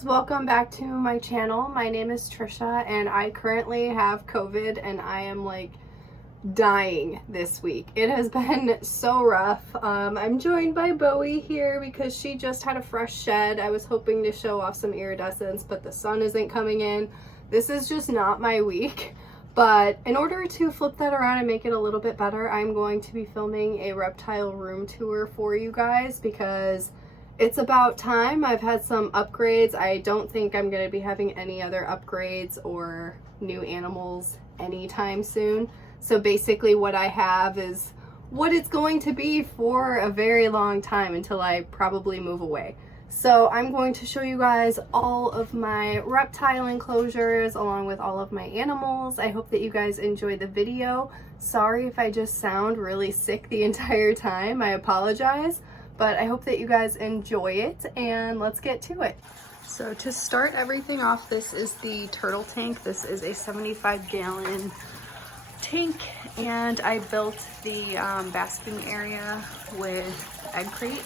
guys, welcome back to my channel. My name is Trisha and I currently have COVID and I am like dying this week. It has been so rough. I'm joined by Bowie here because she just had a fresh shed. I was hoping to show off some iridescence, but the sun isn't coming in. This is just not my week. But in order to flip that around and make it a little bit better, I'm going to be filming a reptile room tour for you guys because it's about time. I've had some upgrades. I don't think I'm going to be having any other upgrades or new animals anytime soon. So basically what I have is what it's going to be for a very long time until I probably move away. So I'm going to show you guys all of my reptile enclosures along with all of my animals. I hope that you guys enjoy the video. Sorry if I just sound really sick the entire time. I apologize. But I hope that you guys enjoy it and let's get to it. So to start everything off, this is the turtle tank. This is a 75-gallon tank and I built the basking area with egg crate.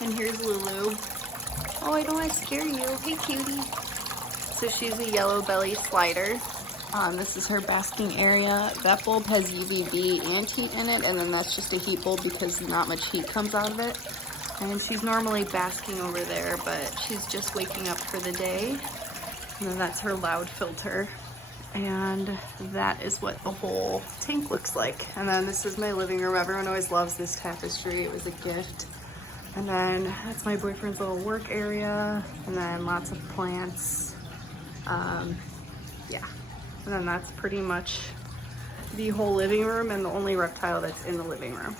And here's Lulu. Oh, I don't want to scare you. Hey, cutie. So she's a yellow belly slider. This is her basking area. That bulb has UVB and heat in it, and then that's just a heat bulb because not much heat comes out of it. And she's normally basking over there, but she's just waking up for the day. And then that's her loud filter. And that is what the whole tank looks like. And then this is my living room. Everyone always loves this tapestry. It was a gift. And then that's my boyfriend's little work area. And then lots of plants. Yeah. And then that's pretty much the whole living room and the only reptile that's in the living room.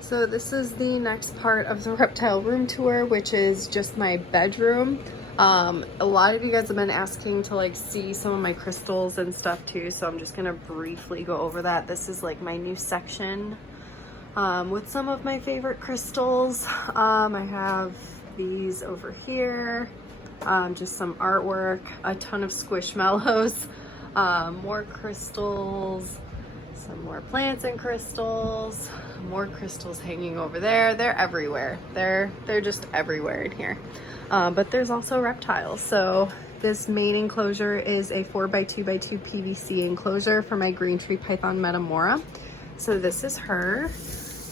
So this is the next part of the reptile room tour, which is just my bedroom. A lot of you guys have been asking to like see some of my crystals and stuff too, so I'm just gonna briefly go over that. This is like my new section with some of my favorite crystals. I have these over here, just some artwork, a ton of squishmallows, more crystals, some more plants and crystals, more crystals hanging over there. They're everywhere. They're just everywhere in here. But there's also reptiles. So this main enclosure is a 4x2x2 PVC enclosure for my green tree python Metamora. So this is her.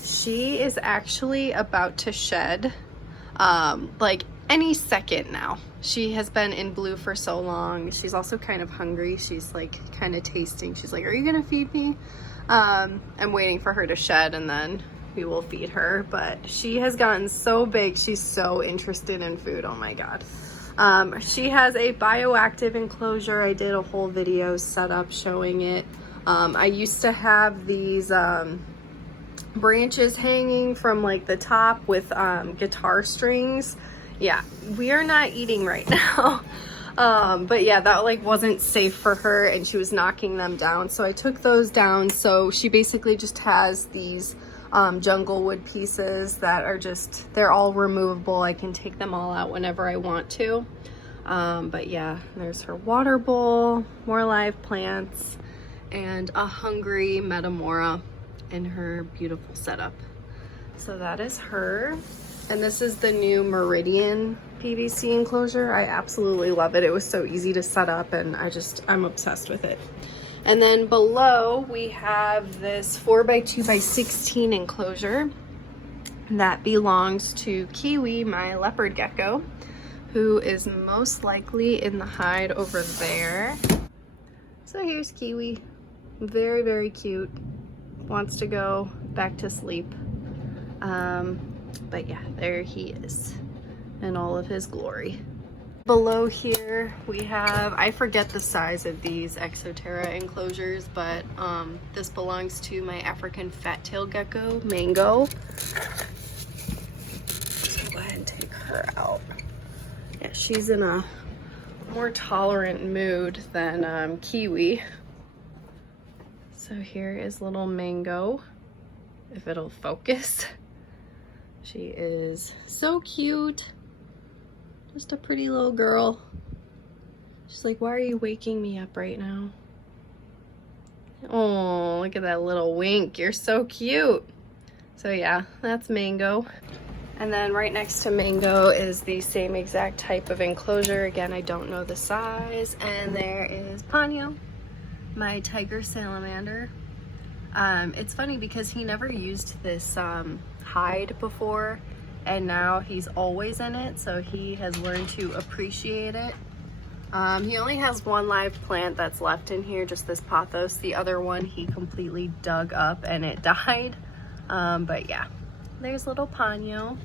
She is actually about to shed like any second now. She has been in blue for so long. She's also kind of hungry. She's like kind of tasting. She's like, are you gonna feed me? I'm waiting for her to shed and then we will feed her, but she has gotten so big. She's so interested in food. Oh my God. She has a bioactive enclosure. I did a whole video setup showing it. I used to have these branches hanging from like the top with guitar strings. Yeah, we are not eating right now. But yeah, that like wasn't safe for her and she was knocking them down. So I took those down. So she basically just has these jungle wood pieces that are just, they're all removable. I can take them all out whenever I want to. But yeah, there's her water bowl, more live plants, and a hungry Metamora in her beautiful setup. So that is her. And this is the new Meridian PVC enclosure. I absolutely love it. It was so easy to set up and I'm obsessed with it. And then below we have this 4x2x16 enclosure that belongs to Kiwi, my leopard gecko, who is most likely in the hide over there. So here's Kiwi. Very, very cute. Wants to go back to sleep. But yeah, there he is in all of his glory. Below here we have, I forget the size of these Exoterra enclosures, but this belongs to my African fat-tailed gecko, Mango. So go ahead and take her out. Yeah, she's in a more tolerant mood than Kiwi. So here is little Mango, if it'll focus. She is so cute. Just a pretty little girl. She's like, why are you waking me up right now? Oh, look at that little wink. You're so cute. So yeah, that's Mango. And then right next to Mango is the same exact type of enclosure. Again, I don't know the size. And there is Ponyo, my tiger salamander. It's funny because he never used this hide before, and now he's always in it, so he has learned to appreciate it. He only has one live plant that's left in here, just this pothos. The other one he completely dug up and it died. But yeah, there's little Ponyo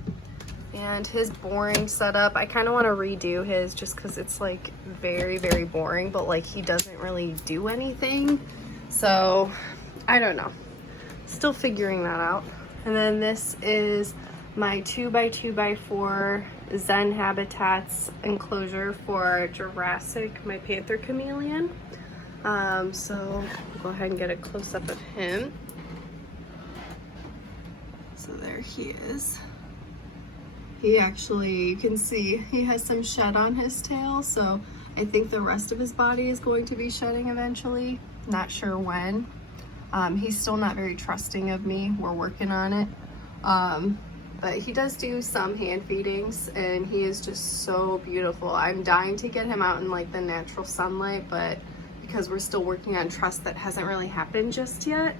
and his boring setup. I kind of want to redo his just because it's like very, very boring, but like he doesn't really do anything. So I don't know, still figuring that out. And then this is my 2x2x4 Zen Habitats enclosure for Jurassic, my Panther chameleon. So I'll go ahead and get a close-up of him. So there he is. He actually, you can see, he has some shed on his tail, so I think the rest of his body is going to be shedding eventually. Not sure when. He's still not very trusting of me. We're working on it. But he does do some hand feedings, and he is just so beautiful. I'm dying to get him out in like the natural sunlight, but because we're still working on trust, that hasn't really happened just yet.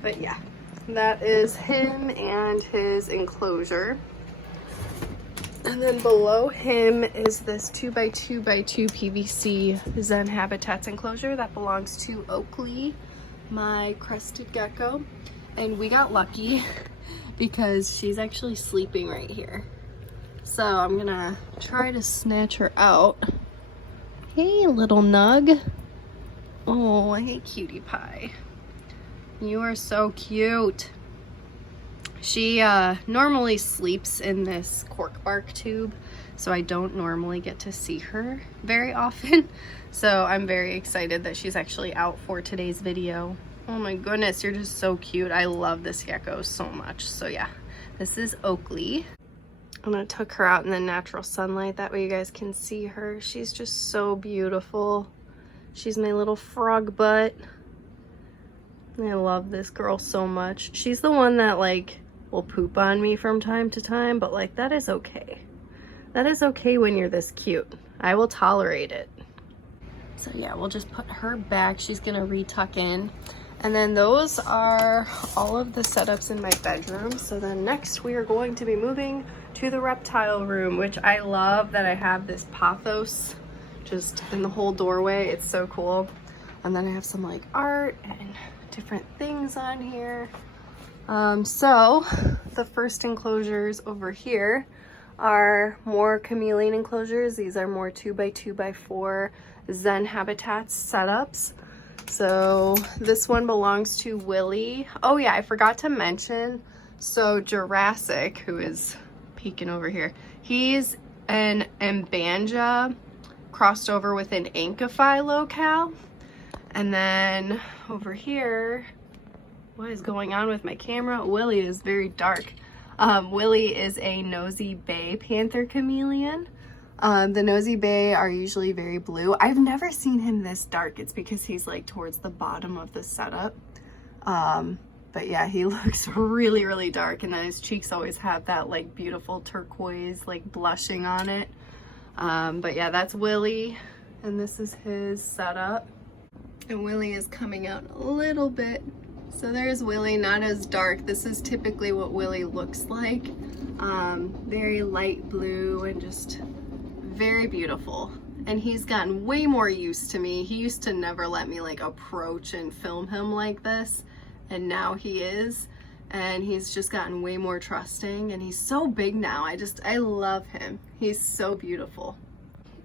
But yeah, that is him and his enclosure. And then below him is this 2x2x2 PVC Zen Habitats enclosure that belongs to Oakley, my crested gecko. And we got lucky because she's actually sleeping right here. So I'm gonna try to snatch her out. Hey, little nug. Oh, hey, cutie pie. You are so cute. She normally sleeps in this cork bark tube, so I don't normally get to see her very often. So I'm very excited that she's actually out for today's video. Oh my goodness, you're just so cute. I love this gecko so much. So yeah, this is Oakley. I'm gonna tuck her out in the natural sunlight. That way you guys can see her. She's just so beautiful. She's my little frog butt. I love this girl so much. She's the one that like will poop on me from time to time, but like that is okay. That is okay when you're this cute. I will tolerate it. So yeah, we'll just put her back. She's gonna retuck in. And then those are all of the setups in my bedroom. So then next we are going to be moving to the reptile room, which I love that I have this pothos just in the whole doorway. It's so cool. And then I have some like art and different things on here. So the first enclosures over here are more chameleon enclosures. These are more 2x2x4 Zen Habitats setups. So this one belongs to Willie. Oh yeah, I forgot to mention, so Jurassic, who is peeking over here, he's an Ambanja crossed over with an Ankify locale. And then over here, what is going on with my camera? Willie is very dark. Willie is a Nosy Bay Panther chameleon. The Nosy Bay are usually very blue. I've never seen him this dark. It's because he's like towards the bottom of the setup. But yeah, he looks really, really dark. And then his cheeks always have that like beautiful turquoise, like blushing on it. But yeah, that's Willie. And this is his setup. And Willie is coming out a little bit. So there's Willie, not as dark. This is typically what Willie looks like. Very light blue and just very beautiful. And he's gotten way more used to me. He used to never let me like approach and film him like this, and now he is. And he's just gotten way more trusting, and he's so big now. I love him. He's so beautiful.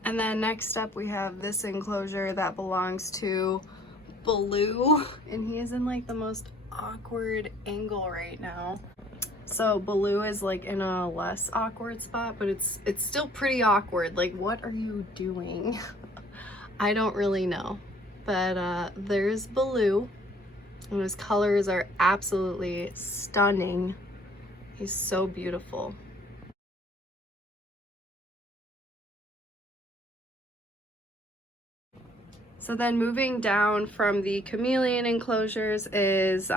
And then next up we have this enclosure that belongs to Baloo, and he is in like the most awkward angle right now. So Baloo is like in a less awkward spot, but it's still pretty awkward. Like, what are you doing? I don't really know. But there's Baloo, and his colors are absolutely stunning. He's so beautiful. So then moving down from the chameleon enclosures is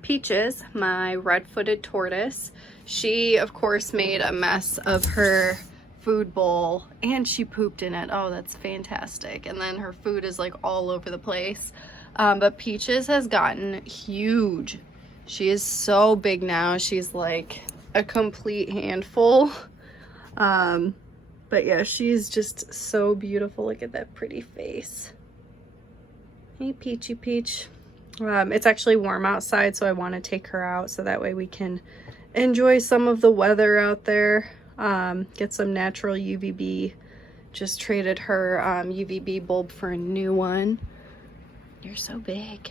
Peaches, my red-footed tortoise. She, of course, made a mess of her food bowl and she pooped in it. Oh, that's fantastic. And then her food is like all over the place. But Peaches has gotten huge. She is so big now. She's like a complete handful. But yeah, she's just so beautiful. Look at that pretty face. Hey, Peachy Peach. It's actually warm outside, so I want to take her out so that way we can enjoy some of the weather out there. Get some natural UVB. Just traded her UVB bulb for a new one. You're so big.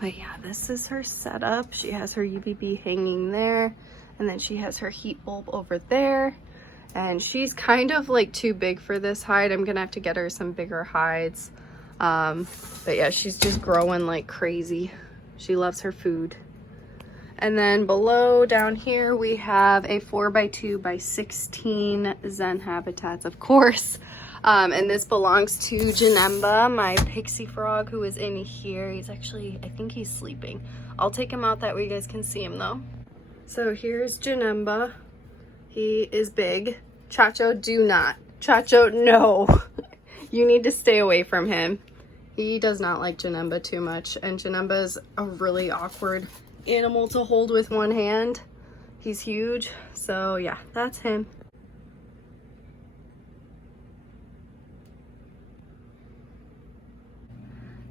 But yeah, this is her setup. She has her UVB hanging there, and then she has her heat bulb over there. And she's kind of like too big for this hide. I'm gonna have to get her some bigger hides. But yeah, she's just growing like crazy. She loves her food. And then below down here we have a 4x2x16 Zen habitats, of course. And this belongs to Janemba, my pixie frog, who is in here. He's actually, I think he's sleeping. I'll take him out that way you guys can see him though. So here's Janemba. He is big. Chacho, do not. Chacho, no. You need to stay away from him. He does not like Janemba too much, and Janemba is a really awkward animal to hold with one hand. He's huge, so yeah, that's him.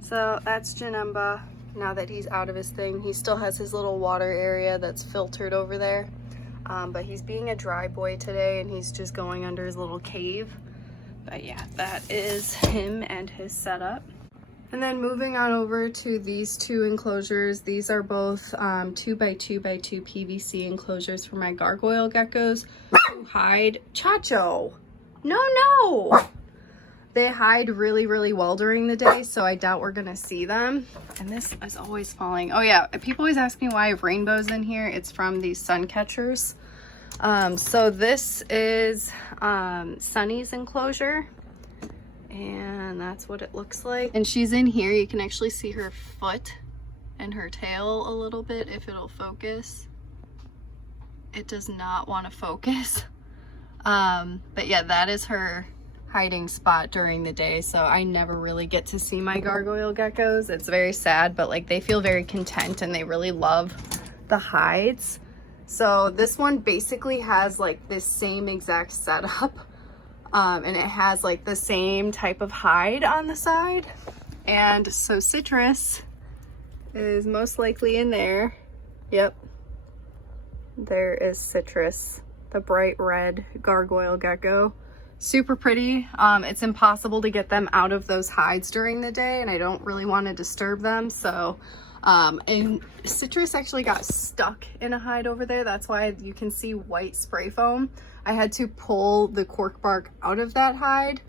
So that's Janemba. Now that he's out of his thing, he still has his little water area that's filtered over there. But he's being a dry boy today, and he's just going under his little cave. But yeah, that is him and his setup. And then moving on over to these two enclosures. These are both 2x2x2 PVC enclosures for my gargoyle geckos who hide. Chacho! No! They hide really, really well during the day, so I doubt we're gonna see them. And this is always falling. Oh yeah, people always ask me why I have rainbows in here. It's from these sun catchers. So this is Sunny's enclosure, and that's what it looks like. And she's in here. You can actually see her foot and her tail a little bit if it'll focus. It does not want to focus. But yeah, that is her hiding spot during the day, so I never really get to see my gargoyle geckos. It's very sad, but like they feel very content and they really love the hides. So this one basically has like this same exact setup, and it has like the same type of hide on the side. And so Citrus is most likely in there. Yep, there is Citrus, the bright red gargoyle gecko. Super pretty. It's impossible to get them out of those hides during the day, and I don't really want to disturb them. So and Citrus actually got stuck in a hide over there. That's why you can see white spray foam. I had to pull the cork bark out of that hide,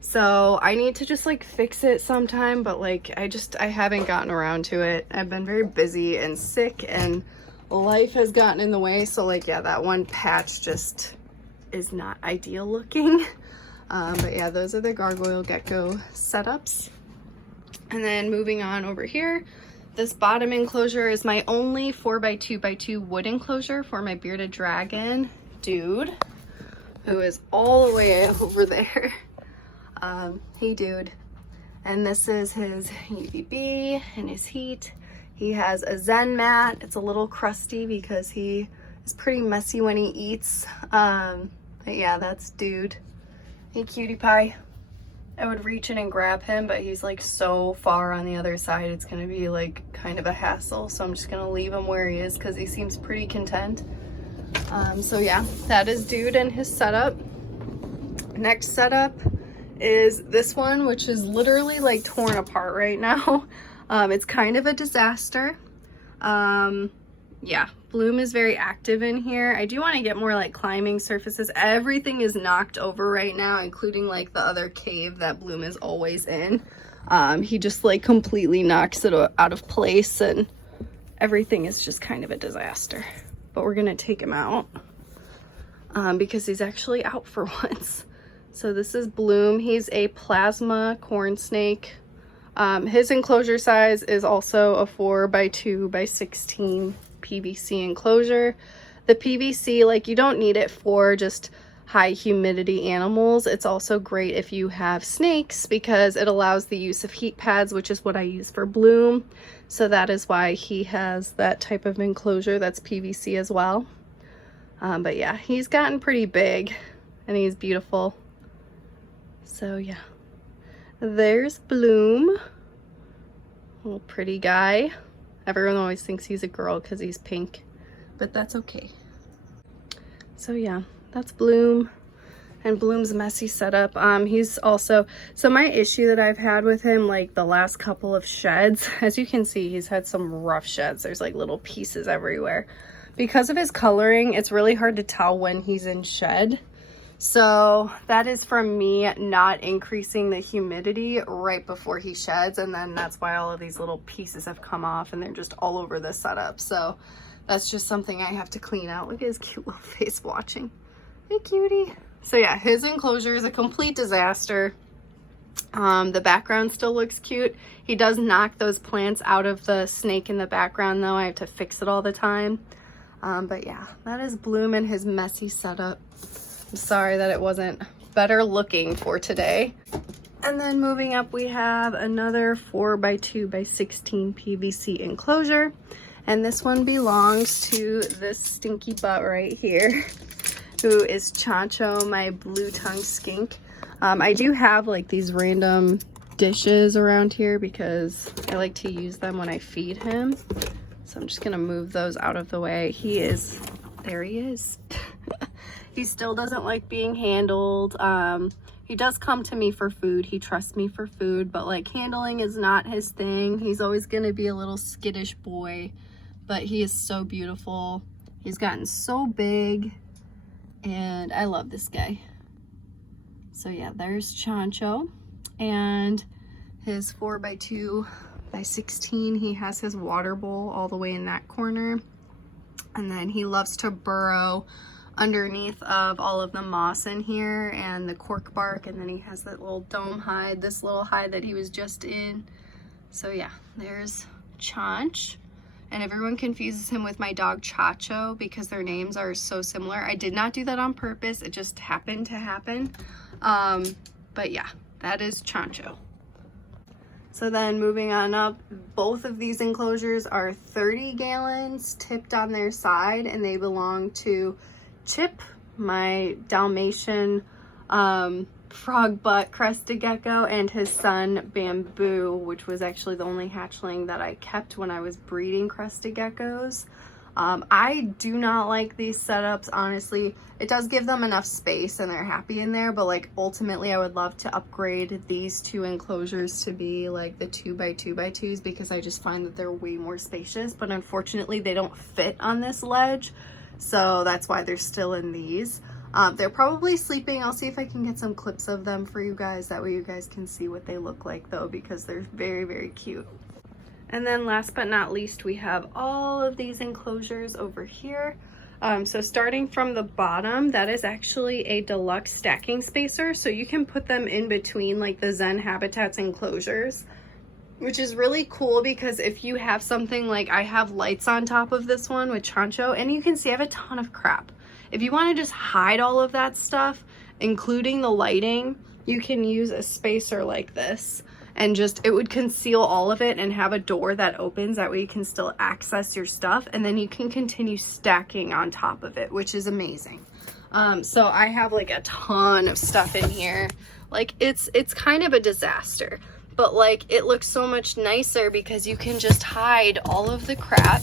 so I need to just like fix it sometime, but like I haven't gotten around to it. I've been very busy and sick, and life has gotten in the way. So like, yeah, that one patch just is not ideal looking. But yeah, those are the gargoyle gecko setups. And then moving on over here, this bottom enclosure is my only 4x2x2 wood enclosure for my bearded dragon dude, who is all the way over there. Hey dude. And this is his UVB and his heat. He has a Zen mat. It's a little crusty because he is pretty messy when he eats. But yeah, that's dude. Hey cutie pie. I would reach in and grab him, but he's like so far on the other side, it's gonna be like kind of a hassle. So I'm just gonna leave him where he is because he seems pretty content. So yeah, that is dude and his setup. Next setup is this one, which is literally like torn apart right now. It's kind of a disaster. Yeah, Bloom is very active in here. I do want to get more like climbing surfaces. Everything is knocked over right now, including like the other cave that Bloom is always in. He just like completely knocks it out of place, and everything is just kind of a disaster. But we're gonna take him out because he's actually out for once. So this is Bloom. He's a plasma corn snake. His enclosure size is also a 4x2x16 PVC enclosure. The PVC, like, you don't need it for just high humidity animals. It's also great if you have snakes because it allows the use of heat pads, which is what I use for Bloom. So that is why he has that type of enclosure that's PVC as well. But yeah, he's gotten pretty big and he's beautiful. So yeah, there's Bloom, little pretty guy. Everyone always thinks he's a girl because he's pink, but that's okay. So yeah, that's Bloom. And Bloom's messy setup. He's also, so my issue that I've had with him, like the last couple of sheds, as you can see, he's had some rough sheds. There's like little pieces everywhere. Because of his coloring, it's really hard to tell when he's in shed. So that is from me not increasing the humidity right before he sheds. And then that's why all of these little pieces have come off and they're just all over the setup. So that's just something I have to clean out. Look at his cute little face watching. Hey, cutie. So yeah, his enclosure is a complete disaster. The background still looks cute. He does knock those plants out of the snake in the background though. I have to fix it all the time. But yeah, that is Bloom and his messy setup. I'm sorry that it wasn't better looking for today. And then moving up, we have another 4x2x16 PVC enclosure. And this one belongs to this stinky butt right here, who is Chancho, my blue tongue skink. I do have like these random dishes around here because I like to use them when I feed him. So I'm just gonna move those out of the way. There he is. He still doesn't like being handled. He does come to me for food. He trusts me for food, but like handling is not his thing. He's always gonna be a little skittish boy, but he is so beautiful. He's gotten so big and I love this guy. So yeah, there's Chancho and his 4x2x16. He has his water bowl all the way in that corner. And then he loves to burrow underneath of all of the moss in here and the cork bark. And then he has that little dome hide, this little hide that he was just in. So yeah, there's Chanch. And everyone confuses him with my dog Chacho because their names are so similar. I did not do that on purpose. It just happened to happen. But yeah, that is Chancho. So then moving on up, both of these enclosures are 30 gallons tipped on their side, and they belong to Chip, my Dalmatian frog butt crested gecko, and his son Bamboo, which was actually the only hatchling that I kept when I was breeding crested geckos. I do not like these setups, honestly. It does give them enough space and they're happy in there, but like ultimately I would love to upgrade these two enclosures to be like the 2x2x2s because I just find that they're way more spacious, but unfortunately they don't fit on this ledge. So that's why they're still in these. They're probably sleeping. I'll see if I can get some clips of them for you guys. That way you guys can see what they look like though, because they're very, very cute. And then last but not least, we have all of these enclosures over here. So starting from the bottom, that is actually a deluxe stacking spacer. So you can put them in between like the Zen Habitats enclosures, which is really cool because if you have something like I have lights on top of this one with Chancho, and you can see I have a ton of crap. If you want to just hide all of that stuff, including the lighting, you can use a spacer like this. And just, it would conceal all of it and have a door that opens. That way you can still access your stuff. And then you can continue stacking on top of it, which is amazing. So I have like a ton of stuff in here. Like it's kind of a disaster. But like it looks so much nicer because you can just hide all of the crap.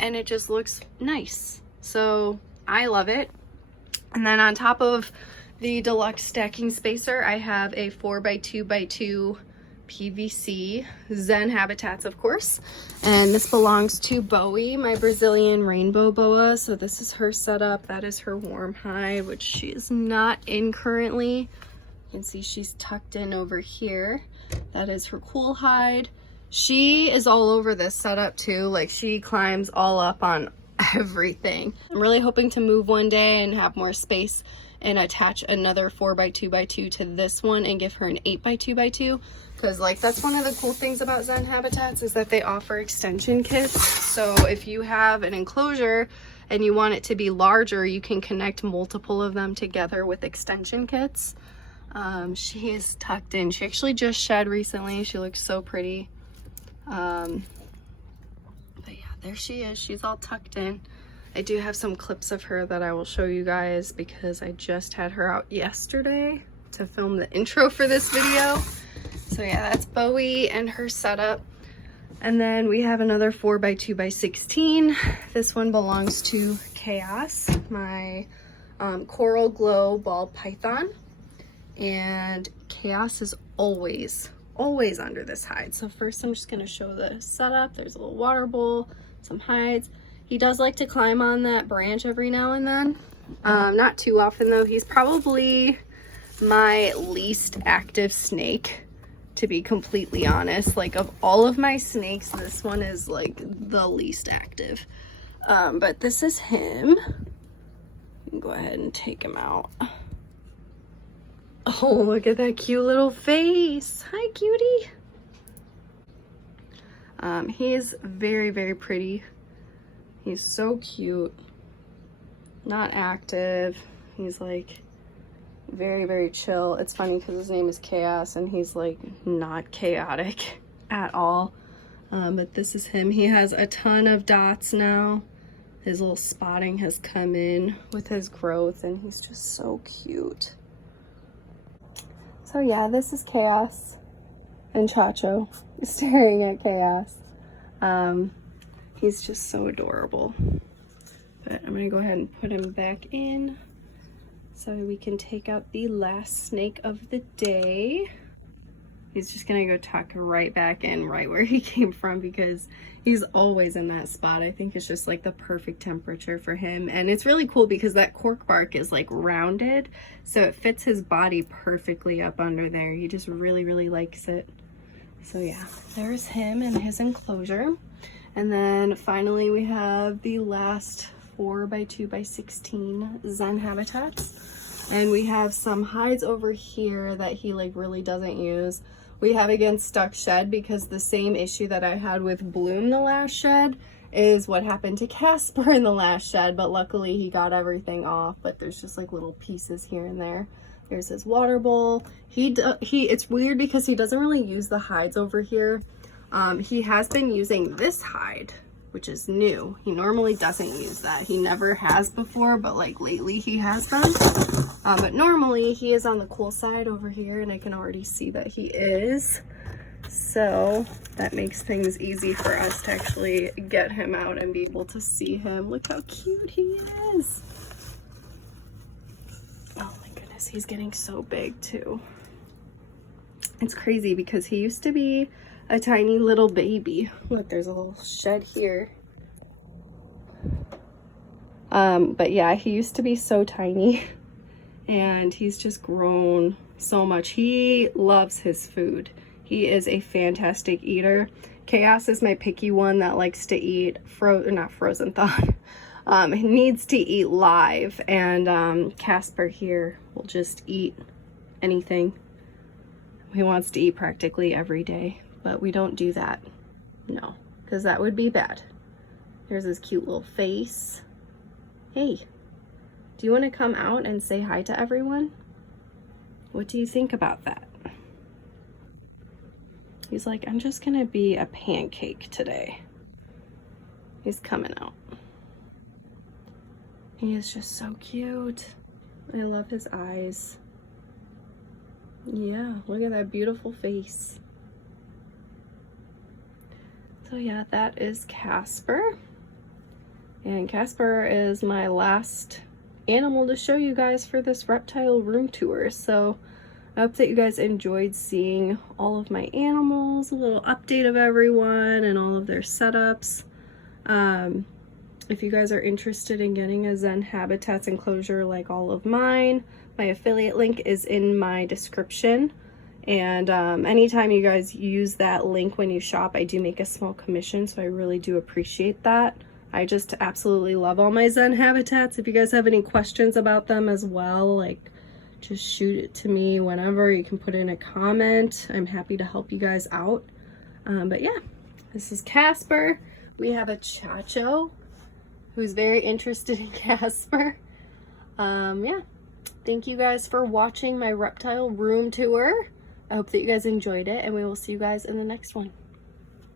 And it just looks nice. So I love it. And then on top of the deluxe stacking spacer, I have a 4x2x2 PVC Zen Habitats, of course, and this belongs to Bowie, my Brazilian rainbow boa. So this is her setup. That is her warm hide, which she is not in currently. You can see she's tucked in over here. That is her cool hide. She is all over this setup too. Like she climbs all up on everything. I'm really hoping to move one day and have more space and attach another 4x2x2 to this one and give her an 8x2x2, because like that's one of the cool things about Zen Habitats is that they offer extension kits. So if you have an enclosure and you want it to be larger, you can connect multiple of them together with extension kits. She is tucked in. She actually just shed recently. She looks so pretty. But yeah, there she is. She's all tucked in. I do have some clips of her that I will show you guys because I just had her out yesterday to film the intro for this video. So yeah, that's Bowie and her setup. And then we have another 4x2x16. This one belongs to Chaos, my coral glow ball python. And Chaos is always under this hide. So first I'm just gonna show the setup. There's a little water bowl, some hides. He does like to climb on that branch every now and then. Not too often though. He's probably my least active snake, to be completely honest. Like, of all of my snakes, this one is like the least active. But this is him. You can go ahead and take him out. Oh, look at that cute little face. Hi, cutie. He is very, very pretty. He's so cute. Not active. He's like very, very chill. It's funny because his name is Chaos and he's like not chaotic at all. But this is him. He has a ton of dots now. His little spotting has come in with his growth and he's just so cute. So yeah, this is Chaos and Chacho staring at Chaos. He's just so adorable. But I'm gonna go ahead and put him back in so we can take out the last snake of the day. He's just gonna go tuck right back in right where he came from because he's always in that spot. I think it's just like the perfect temperature for him. And it's really cool because that cork bark is like rounded, so it fits his body perfectly up under there. He just really, really likes it. So yeah, there's him and his enclosure. And then finally we have the last 4x2x16 Zen habitats. And we have some hides over here that he like really doesn't use. We have again stuck shed because the same issue that I had with Bloom the last shed is what happened to Casper in the last shed, but luckily he got everything off, but there's just like little pieces here and there. Here's his water bowl. It's weird because he doesn't really use the hides over here. He has been using this hide, which is new. He normally doesn't use that. He never has before, but like lately he has been. But normally he is on the cool side over here, and I can already see that he is. So that makes things easy for us to actually get him out and be able to see him. Look how cute he is. Oh my goodness, he's getting so big too. It's crazy because he used to be a tiny little baby. Look, there's a little shed here. But yeah, he used to be so tiny and he's just grown so much. He loves his food. He is a fantastic eater. Chaos is my picky one that likes to eat not frozen thawed. He needs to eat live, and Casper here will just eat anything. He wants to eat practically every day, but we don't do that. No, because that would be bad. Here's his cute little face. Hey, do you want to come out and say hi to everyone? What do you think about that? He's like, I'm just gonna be a pancake today. He's coming out. He is just so cute. I love his eyes. Yeah, look at that beautiful face. So yeah, that is Casper. And Casper is my last animal to show you guys for this reptile room tour. So I hope that you guys enjoyed seeing all of my animals, a little update of everyone and all of their setups. If you guys are interested in getting a Zen Habitats enclosure like all of mine, my affiliate link is in my description. And anytime you guys use that link when you shop, I do make a small commission, so I really do appreciate that. I just absolutely love all my Zen Habitats. If you guys have any questions about them as well, like, just shoot it to me whenever. You can put in a comment. I'm happy to help you guys out. But yeah, this is Casper. We have a Chacho. who's very interested in Casper. Yeah, thank you guys for watching my reptile room tour. I hope that you guys enjoyed it, and we will see you guys in the next one.